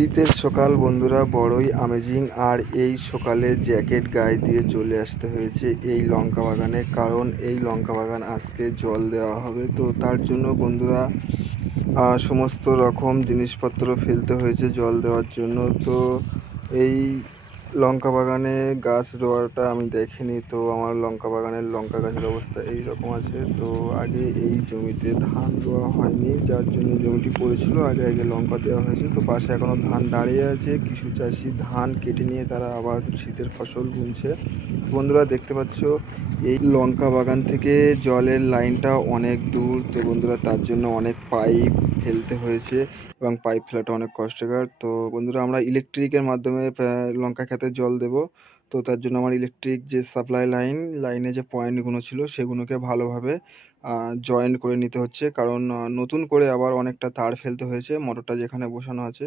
শীতের সকাল বন্ধুরা বড়ই আমেজিং। আর এই সকালে জ্যাকেট গায়ে দিয়ে চলে আসতে হয়েছে এই লঙ্কা বাগানে, কারণ এই লঙ্কা বাগান আজকে জল দেওয়া হবে। তো তার জন্য বন্ধুরা সমস্ত রকম জিনিসপত্র ফেলতে হয়েছে জল দেওয়ার জন্য। তো এই লঙ্কা বাগানে গাছ রোয়াটা আমি দেখিনি, তো আমার লঙ্কা বাগানের লঙ্কা গাছের অবস্থা এই রকম আছে। তো আগে এই জমিতে ধান রোয়া হয়নি, যার জন্য জমিটি পড়েছিল, আগে আগে লঙ্কা দেওয়া হয়েছে। তো পাশে এখনও ধান দাঁড়িয়ে আছে, কিছু চাষি ধান কেটে নিয়ে তারা আবার শীতের ফসল বুনছে। বন্ধুরা দেখতে পাচ্ছ এই লঙ্কা বাগান থেকে জলের লাইনটা অনেক দূর। তো বন্ধুরা তার জন্য অনেক পাইপ ফেলতে হয়েছে এবং পাইপ ফেলাটা অনেক কষ্টকর। তো বন্ধুরা আমরা ইলেকট্রিকের মাধ্যমে লঙ্কা খেতে জল দেব। তো তার জন্য আমার ইলেকট্রিক যে সাপ্লাই লাইনে যে পয়েন্টগুলো ছিল সেগুলোকে ভালোভাবে জয়েন করে নিতে হচ্ছে, কারণ নতুন করে আবার অনেকটা তার ফেলতে হয়েছে মোটরটা যেখানে বসানো আছে।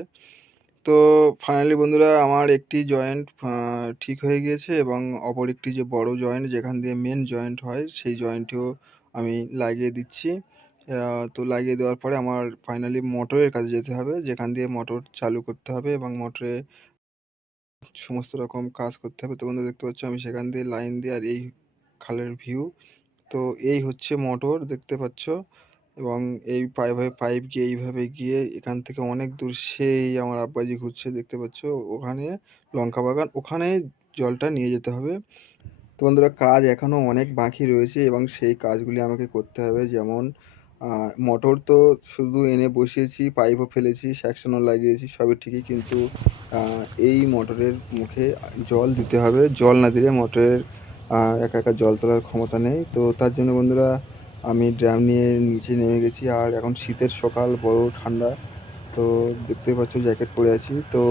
তো ফাইনালি বন্ধুরা আমার একটি জয়েন্ট ঠিক হয়ে গিয়েছে এবং অপর একটি যে বড় জয়েন্ট যেখান দিয়ে মেন জয়েন্ট হয় সেই জয়েন্টটিও আমি লাগিয়ে দিচ্ছি। তো লাগিয়ে দেওয়ার পরে আমার ফাইনালি মোটরের কাছে যেতে হবে, যেখান দিয়ে মোটর চালু করতে হবে এবং মোটরে সমস্ত রকম কাজ করতে হবে। তো বন্ধুরা দেখতে পাচ্ছ আমি সেখান দিয়ে লাইন দিয়ে, আর এই খালের ভিউ। তো এই হচ্ছে মোটর দেখতে পাচ্ছ, এবং এই পাইপ গিয়ে এইভাবে গিয়ে এখান থেকে অনেক দূর সেই আমার আব্বাজি ঘুরছে দেখতে পাচ্ছ, ওখানে লঙ্কা বাগান, ওখানে জলটা নিয়ে যেতে হবে। তো বন্ধুরা কাজ এখনও অনেক বাকি রয়েছে এবং সেই কাজগুলি আমাকে করতে হবে। যেমন মোটর তো শুধু এনে বসিয়েছি, পাইপও ফেলেছি, সেকশনও লাগিয়েছি, সবই ঠিকই, কিন্তু এই মোটরের মুখে জল দিতে হবে। জল না দিলে মোটরের একা একা জল তোলার ক্ষমতা নেই। তো তার জন্য বন্ধুরা আমি ড্রাম নিয়ে নিচে নেমে গেছি। আর এখন শীতের সকাল, বড় ঠান্ডা। তো দেখতেই পাচ্ছ জ্যাকেট পরে আছি। তো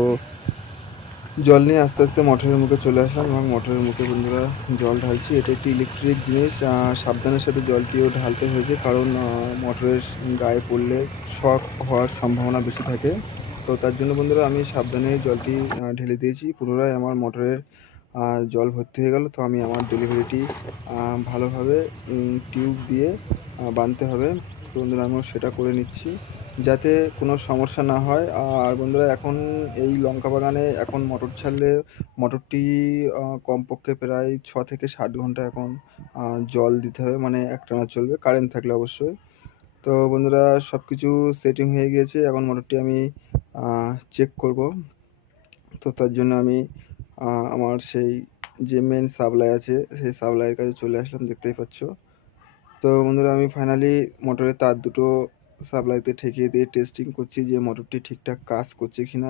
জল নিয়ে আস্তে আস্তে মোটরের মুখে চলে আসলাম এবং মোটরের মুখে বন্ধুরা জল ঢালছি। এটা একটি ইলেকট্রিক জিনিস, সাবধানের সাথে জলটিও ঢালতে হয়েছে, কারণ মোটরের গায়ে পড়লে শক হওয়ার সম্ভাবনা বেশি থাকে। তো তার জন্য বন্ধুরা আমি সাবধানে জলটি ঢেলে দিয়েছি। পুনরায় আমার মোটরের জল ভর্তি হয়ে গেল। তো আমি আমার ডেলিভারিটি ভালোভাবে টিউব দিয়ে বাঁধতে হবে। তো বন্ধুরা আমিও সেটা করে নিচ্ছি যাতে কোনো সমস্যা না হয়। আর বন্ধুরা এখন এই লঙ্কা বাগানে এখন মোটর ছাড়লে মোটরটি কমপক্ষে প্রায় 6 থেকে 7 ঘন্টা এখন জল দিতে হবে, মানে একটানা চলবে, কারেন্ট থাকলে অবশ্যই। তো বন্ধুরা সব কিছু সেটিং হয়ে গিয়েছে, এখন মোটরটি আমি চেক করব। তো তার জন্য আমি আমার সেই যে মেন সাপ্লাই আছে সেই সাপ্লাইয়ের কাছে চলে আসলাম, দেখতেই পাচ্ছ। তো বন্ধুরা আমি ফাইনালি মোটরের তার দুটো সাপ্লাইতে ঠেকিয়ে দিয়ে টেস্টিং করছি যে মোটরটি ঠিকঠাক কাজ করছে কিনা।